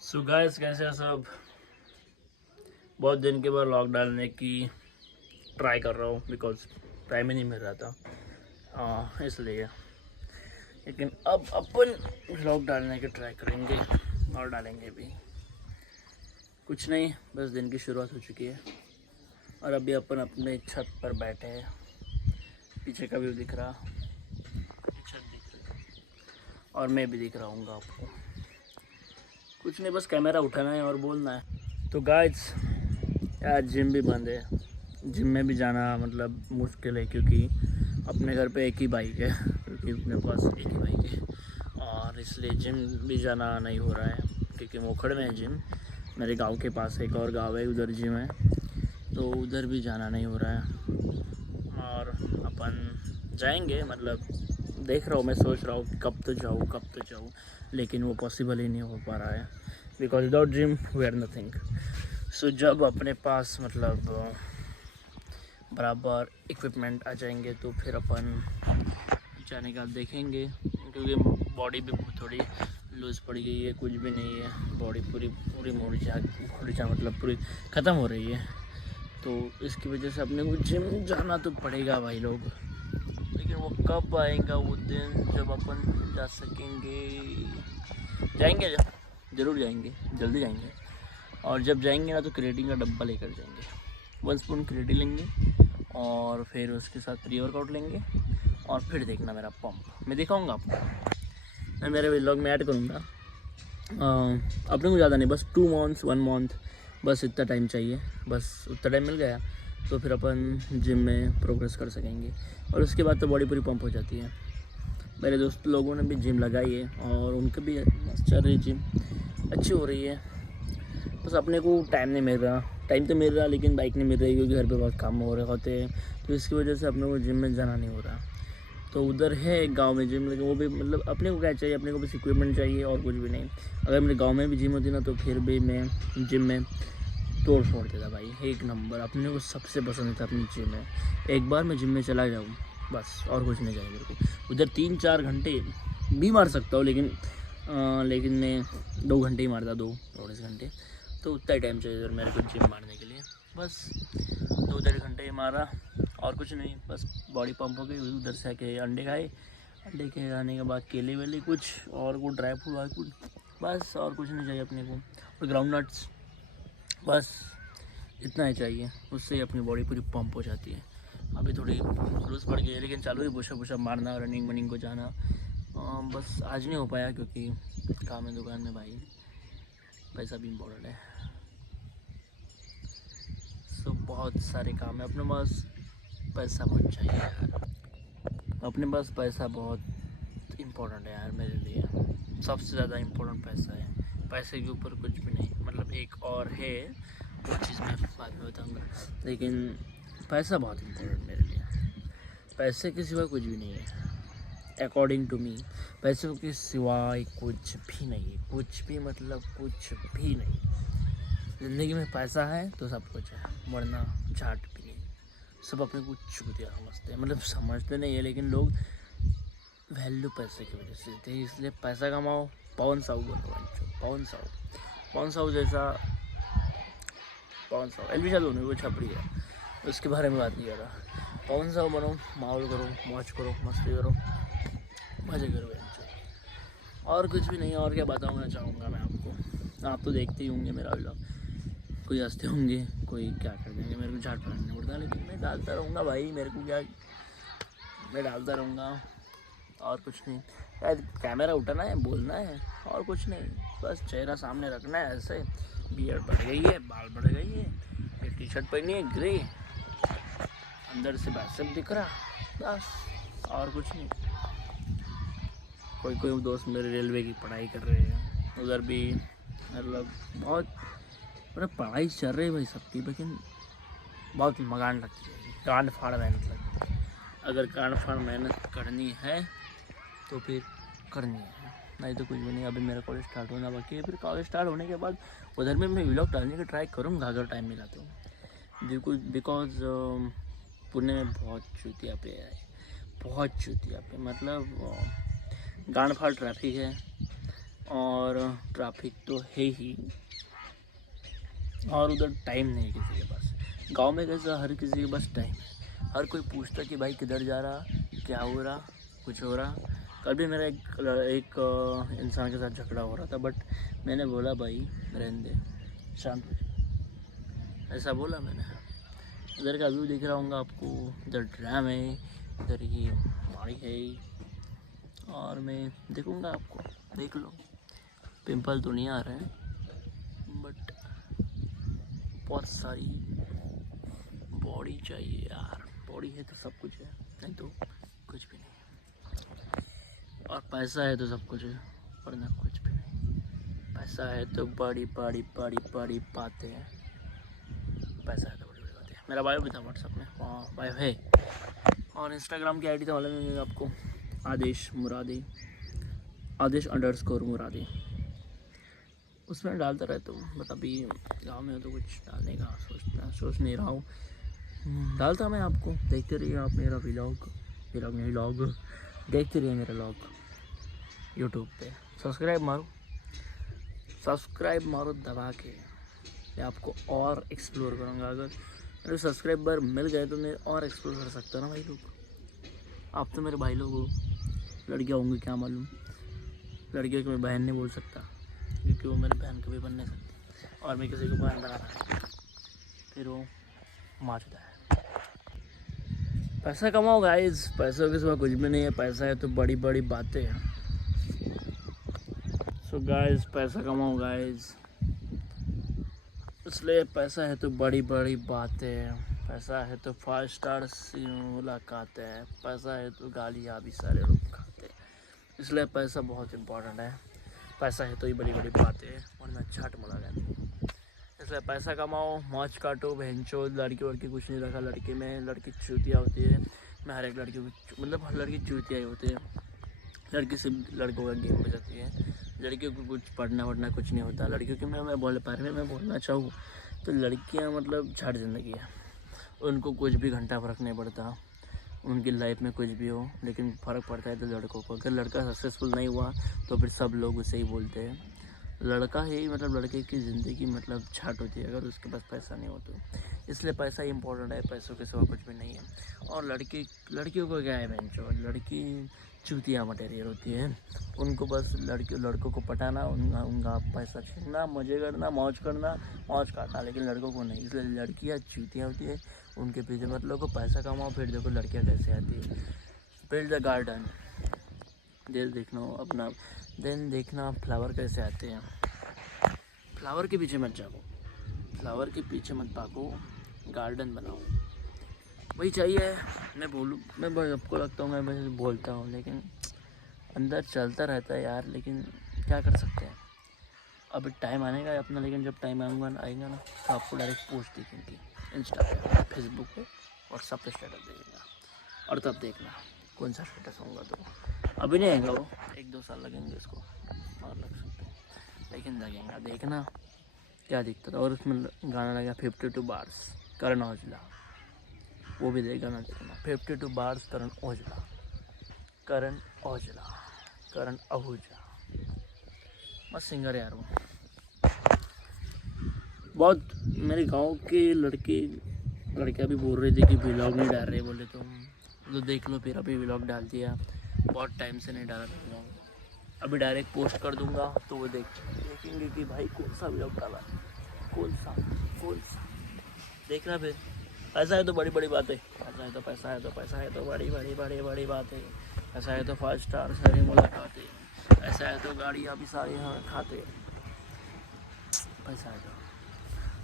So guys, कैसे हैं सब। बहुत दिन के बाद व्लॉग डालने की ट्राई कर रहा हूँ बिकॉज टाइम ही नहीं मिल रहा था, इसलिए। लेकिन अब अपन व्लॉग डालने की ट्राई करेंगे और डालेंगे भी। कुछ नहीं, बस दिन की शुरुआत हो चुकी है और अभी अपन अपने छत पर बैठे हैं। पीछे का व्यू दिख रहा, छत दिख रही और मैं भी दिख रहा हूँ आपको। कुछ नहीं, बस कैमरा उठाना है और बोलना है। तो गाइस, यार जिम भी बंद है। जिम में भी जाना मतलब मुश्किल है क्योंकि अपने घर पे एक ही बाइक है, क्योंकि अपने पास एक ही बाइक है और इसलिए जिम भी जाना नहीं हो रहा है क्योंकि मोखड़ में है जिम। मेरे गांव के पास एक और गांव है, उधर जिम है, तो उधर भी जाना नहीं हो रहा है। और अपन जाएंगे, मतलब देख रहा हूँ, मैं सोच रहा हूँ कब तो जाऊँ, लेकिन वो पॉसिबल ही नहीं हो पा रहा है because without gym we are nothing. So जब अपने पास मतलब बराबर इक्विपमेंट आ जाएंगे तो फिर अपन जाने का देखेंगे, क्योंकि बॉडी भी थोड़ी लूज़ पड़ गई है, कुछ भी नहीं है, बॉडी पूरी पूरी मुरझा मतलब पूरी ख़त्म हो रही है। तो इसकी वजह से अपने को जिम जाना तो पड़ेगा भाई लोग। लेकिन वो कब आएगा वो दिन जब अपन जा सकेंगे। जाएंगे, ज़रूर जाएंगे, जल्दी जाएंगे। और जब जाएंगे ना तो क्रिएटिन का डब्बा लेकर जाएंगे। 1 स्पून क्रिएटिन लेंगे और फिर उसके साथ प्री वर्कआउट लेंगे और फिर देखना मेरा पंप मैं दिखाऊंगा आपको। मैं मेरे व्लॉग में ऐड करूँगा। अपने को ज़्यादा नहीं, बस 2 मंथ्स 1 मंथ, बस इतना टाइम चाहिए। बस उतना टाइम मिल गया तो फिर अपन जिम में प्रोग्रेस कर सकेंगे और उसके बाद तो बॉडी पूरी पंप हो जाती है। मेरे दोस्त लोगों ने भी जिम लगाई है और उनके भी चल रही जिम अच्छी हो रही है। बस अपने को टाइम नहीं मिल रहा, टाइम तो मिल रहा लेकिन बाइक नहीं मिल रही क्योंकि घर पे बहुत काम हो रहे होते हैं, तो इसकी वजह से अपने को जिम में जाना नहीं हो रहा। तो उधर है एक गांव में जिम, लेकिन वो भी मतलब अपने को क्या चाहिए, अपने को बस इक्विपमेंट चाहिए और कुछ भी नहीं। अगर मेरे गांव में भी जिम होती ना तो फिर भी मैं जिम में तोड़ फोड़ देता भाई, एक नंबर। अपने को सबसे पसंद था अपनी जिम में। एक बार मैं जिम में चला जाऊँ बस, और कुछ नहीं चाहिए मेरे को। उधर 3-4 घंटे भी मार सकता हूँ, लेकिन मैं 2 घंटे ही मारता, 2-2.5 घंटे, तो उतना ही टाइम चाहिए मेरे को जिम मारने के लिए। बस 2-2.5 घंटे ही मारा और कुछ नहीं, बस बॉडी पंप हो गई। उधर से आके अंडे खाए, अंडे के खाने के बाद केले वेले कुछ और कुछ ड्राई फ्रूट वाई फ्रूट, बस और कुछ नहीं चाहिए अपने को। और ग्राउंड नट्स, बस इतना ही चाहिए, उससे ही अपनी बॉडी पूरी पंप हो जाती है। अभी थोड़ी लूज पड़ गई है लेकिन चालू ही पुशअप वुशअप मारना, रनिंग वनिंग को जाना। बस आज नहीं हो पाया क्योंकि काम है दुकान में भाई, पैसा भी इम्पोर्टेंट है। सो बहुत सारे काम है अपने पास, पैसा बहुत चाहिए यार। अपने पास पैसा बहुत इम्पोर्टेंट है यार मेरे लिए, सबसे ज़्यादा इम्पोर्टेंट पैसा है। पैसे के ऊपर कुछ भी नहीं, मतलब एक और है वो चीज़ मैं बाद में बताऊँगा, लेकिन पैसा बहुत इम्पोर्टेंट मेरे लिए। पैसे के सिवा कुछ भी नहीं है अकॉर्डिंग टू मी। पैसों के सिवाय कुछ भी नहीं है, कुछ भी मतलब कुछ भी नहीं। ज़िंदगी में पैसा है तो सब कुछ है, वरना झाट भी नहीं। सब अपने को चूतिया समझते हैं, मतलब समझते नहीं है लेकिन लोग वैल्यू पैसे की वजह से देते हैं। इसलिए पैसा कमाओ, पवन साहू बनो, पवन साहू जैसा। पवन साहू एलवी जादव नहीं, वो छपरी है, उसके बारे में बात नहीं कर रहा। पवन साहू बनो, माहौल करो, मौज करो, मस्ती करो, मज़े करो, और कुछ भी नहीं। और क्या बताऊँगा चाहूँगा मैं आपको, आप तो देखते ही होंगे मेरा व्लॉग। कोई हंसते होंगे, कोई क्या कर देंगे, मेरे को झाट फैलाना पड़ता है, लेकिन मैं डालता रहूँगा भाई, मेरे को क्या, मैं डालता रहूँगा और कुछ नहीं। शायद कैमरा उठाना है, बोलना है और कुछ नहीं, बस चेहरा सामने रखना है ऐसे। बियर्ड बढ़ गई है, बाल बढ़ गई है, ये टी शर्ट पहनी है ग्रे, अंदर से बाइसेप दिख रहा, बस और कुछ नहीं। कोई कोई दोस्त मेरे रेलवे की पढ़ाई कर रहे हैं, उधर भी मतलब बहुत मतलब पढ़ाई चल रही है भाई सबकी, लेकिन बहुत मगान लगती है, कांड फाड़ मेहनत लगती है। अगर कांड फाड़ मेहनत करनी है तो फिर करनी है, नहीं तो कुछ भी नहीं। अभी मेरा कॉलेज स्टार्ट होना बाकी है, फिर कॉलेज स्टार्ट होने के बाद उधर में मैं व्लॉग डालने की ट्राई करूँगा अगर टाइम मिला तो। बिकॉज पुणे में बहुत चूतिया पे है, बहुत चूतिया पे, मतलब गांड फाड़ ट्रैफिक है, और ट्रैफिक तो है ही, और उधर टाइम नहीं है किसी के पास। गांव में कैसा हर किसी के पास टाइम है, हर कोई पूछता कि भाई किधर जा रहा, क्या हो रहा, कुछ हो रहा। कल भी मेरा एक इंसान के साथ झगड़ा हो रहा था, बट मैंने बोला भाई रहने दे, शांत हो जा, ऐसा बोला मैंने। इधर का व्यू दिख रहा होगा आपको, इधर ड्रैम है, इधर ये पहाड़ी है, और मैं देखूँगा आपको, देख लो। पिंपल तो नहीं आ रहे हैं, बट बहुत सारी बॉडी चाहिए यार। बॉडी है तो सब कुछ है, नहीं तो कुछ भी नहीं। और पैसा है तो सब कुछ है, वरना कुछ भी नहीं। पैसा है तो बड़ी बड़ी बड़ी बड़ी बातें हैं। पैसा है तो बड़ी बड़ी बातें हैं। मेरा बायो भी था व्हाट्सएप में, हाँ बायो है। और इंस्टाग्राम की आईडी तो वाले में आपको आदेश मुरादी, आदेश_मुरादी, उसमें डालता रहता हूँ। बट अभी गाँव में हो तो कुछ डालने का सोच नहीं रहा हूँ। डालता मैं आपको, देखते रहिए आप मेरा व्लॉग देखते रहिए मेरा व्लॉग यूट्यूब पे। सब्सक्राइब मारो दबा के। मैं आपको और एक्सप्लोर करूँगा। अगर मेरे सब्सक्राइबर मिल गए तो मैं और एक्सप्लोर कर सकता ना भाई लोग। आप तो मेरे भाई लोग हो, लड़कियाँ होंगी क्या मालूम। लड़कियों को मैं बहन नहीं बोल सकता, क्योंकि वो मेरी बहन कभी बन नहीं सकती, और मैं किसी को बहन बना रहा फिर वो माचता है। पैसा कमाओ गाइज, पैसों के सिवा कुछ भी नहीं है। पैसा है तो बड़ी बड़ी बातें हैं। सो गाइज पैसा कमाओ गाइज, इसलिए पैसा है तो बड़ी बड़ी बातें हैं। पैसा है तो 5 स्टार से मुलाकात है। पैसा है तो गालियाँ भी सारे लोग खाते हैं, इसलिए पैसा बहुत इम्पोर्टेंट है। पैसा है तो ही बड़ी बड़ी बातें हैं, वरना छाट मुलाकात। इसलिए पैसा कमाओ, मौज काटो, बहनचो। लड़की वड़की कुछ नहीं रखा लड़की में, लड़की चूतिया होती है। मैं हर एक लड़की को, मतलब हर लड़की चूतिया ही होती है। लड़की से लड़कों का गेम बजाती है। लड़कियों को कुछ पढ़ना वढ़ना कुछ नहीं होता। लड़कियों के मैं बोलना चाहूँ तो लड़कियाँ मतलब झट ज़िंदगी है। उनको कुछ भी घंटा फ़र्क नहीं पड़ता, उनकी लाइफ में कुछ भी हो, लेकिन फ़र्क पड़ता है तो लड़कों को। अगर लड़का सक्सेसफुल नहीं हुआ तो फिर सब लोग उसे ही बोलते हैं। लड़का ही मतलब लड़के की ज़िंदगी मतलब छाट होती है अगर उसके पास पैसा नहीं हो तो। इसलिए पैसा ही इम्पोर्टेंट है, पैसों के सिवा कुछ भी नहीं है। और लड़कियों को क्या है बेंचो, लड़की चूतिया मटेरियल होती है। उनको बस लड़कों को पटाना, उनका पैसा छीनना, मज़े करना, मौज काटना, लेकिन लड़कों को नहीं। इसलिए लड़कियाँ चूतिया होती है, उनके पीछे मत लोगो। पैसा कमाओ, फिर देखो लड़कियाँ कैसे आती है। बिल्ड द गार्डन, देखना फ्लावर कैसे आते हैं। फ्लावर के पीछे मत जाओ, फ्लावर के पीछे मत भागो, गार्डन बनाओ। वही चाहिए। मैं आपको लगता हूँ मैं बोलता हूँ, लेकिन अंदर चलता रहता है यार। लेकिन क्या कर सकते हैं, अभी टाइम आने का है अपना। लेकिन जब टाइम आएगा ना तो आपको डायरेक्ट पोस्ट दिखेंगी इंस्टा पे, फेसबुक पे, व्हाट्सएप पे स्टेटस देखेगा। और तब देखना कौन सा स्टेटस होगा। तो अभी नहीं आएगा वो, 1-2 साल लगेंगे उसको, और लग सकते हैं, लेकिन लगेगा। देखना क्या दिक्कत है। और उसमें गाना लगा 52 बार्स करण औजला, वो भी गाना देखना। 52 बार्स करण आहूजा, मस्त सिंगर यार वो। बहुत मेरे गांव के लड़कियाँ भी बोल रही थी कि व्लॉग नहीं डाल रहे, बोले तो देख लो। फिर अभी व्लॉग डाल दिया, बहुत टाइम से नहीं डाला था व्लॉग। अभी डायरेक्ट पोस्ट कर दूंगा तो वो देखेंगे कि भाई कौन सा व्लॉग डाला, कौन सा देखना। फिर पैसा है तो बड़ी बड़ी बातें, पैसा है तो बड़ी बड़ी बातें। ऐसा है तो 5 स्टार सारी मुलाकातें। ऐसा है तो गाड़ियाँ भी सारी यहाँ खाते। पैसा है तो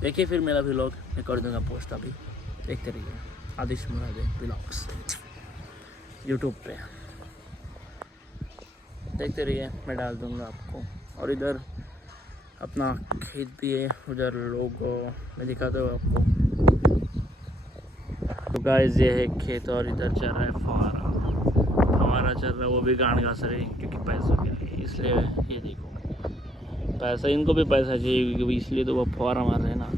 देखिए। फिर मेरा व्लॉग मैं कर दूंगा पोस्ट, अभी देखते रहिए। आदेश मुरादी व्लॉग्स यूट्यूब पे देखते रहिए, मैं डाल दूंगा आपको। और इधर अपना खेत भी है, उधर लोग मैं दिखाता हूँ आपको। तो गाइस ये है खेत, और इधर चल रहा है फवारा चल रहा है। वो भी गांड घास रहे हैं क्योंकि पैसों के लिए। इसलिए ये देखो, पैसा, इनको भी पैसा चाहिए क्योंकि इसलिए तो वो फवारा मार रहे हैं ना।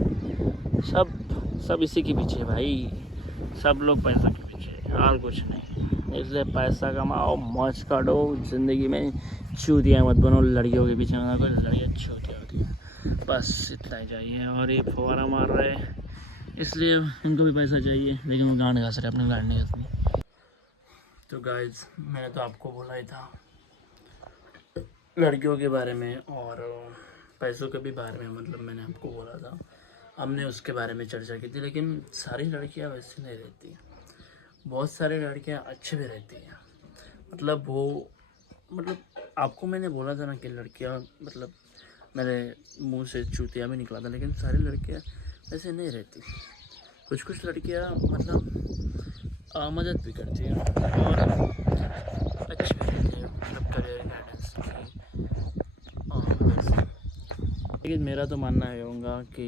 सब इसी के पीछे भाई, सब लोग पैसा के पीछे, और कुछ नहीं। इसलिए पैसा कमाओ, मौज काटो, ज़िंदगी में चूतिया मत बनो, लड़कियों के पीछे ना कोई लड़कियाँ चूतिया होती हैं, बस इतना ही चाहिए। और ये फवारा मार रहे हैं इसलिए इनको भी पैसा चाहिए, लेकिन वो गांड घास रहे, अपनी गांड नहीं घासनी। तो गाइज मैंने तो आपको बोला ही था लड़कियों के बारे में और पैसों के भी बारे में, मतलब मैंने आपको बोला था, हमने उसके बारे में चर्चा की थी। लेकिन सारी लड़कियां वैसे नहीं रहती, बहुत सारी लड़कियां अच्छी भी रहती हैं। मतलब आपको मैंने बोला था ना कि लड़कियां, मतलब मेरे मुंह से चूतिया भी निकला था, लेकिन सारी लड़कियां वैसे नहीं रहती। कुछ कुछ लड़कियां मतलब मदद भी करती हैं और अच्छी भी रहती है, मतलब करियर गाइडेंस की। लेकिन मेरा तो मानना है होगा कि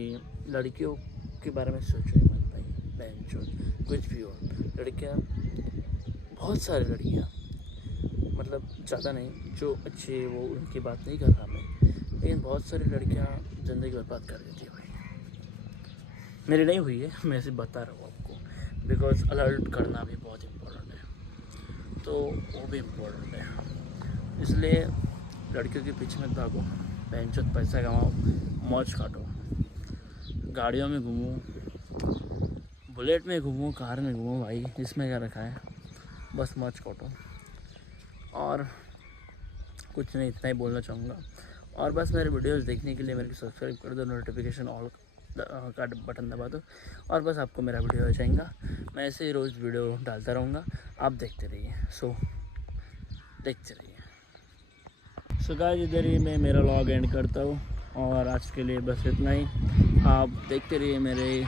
लड़कियों के बारे में सोचो ही मत भाई, बहन चोद कुछ भी हो। लड़कियां, बहुत सारी लड़कियां, मतलब ज़्यादा नहीं, जो अच्छी वो उनकी बात नहीं कर रहा मैं, लेकिन बहुत सारी लड़कियां ज़िंदगी बर्बाद कर देती है भाई। मेरी नहीं हुई है, मैं सिर्फ बता रहा हूँ आपको, बिकॉज अलर्ट करना भी बहुत इम्पोर्टेंट है, तो वो भी इम्पोर्टेंट है। इसलिए लड़कियों के पीछे मत भागो, बेंचों पैसा कमाओ, मौज काटो, गाड़ियों में घूमो, बुलेट में घूमो, कार में घूमो भाई, इसमें क्या रखा है, बस मौज काटो। और कुछ नहीं, इतना ही बोलना चाहूँगा। और बस मेरे वीडियोस देखने के लिए मेरे को सब्सक्राइब कर दो, नोटिफिकेशन ऑल का बटन दबा दो, और बस आपको मेरा वीडियो आ जाएगा। मैं ऐसे ही रोज़ वीडियो डालता रहूँगा, आप देखते रहिए। देखते रहिए। सो गाइस, इधर ही मैं मेरा व्लॉग एंड करता हूँ, और आज के लिए बस इतना ही। आप देखते रहिए मेरे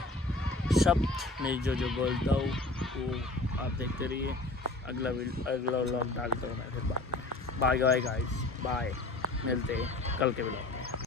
शब्द में जो बोलता हूँ वो आप देखते रहिए। अगला व्लॉग डालता हूँ मैं फिर बाद में। बाय बाय गाइस, बाय, मिलते हैं कल के व्लॉग।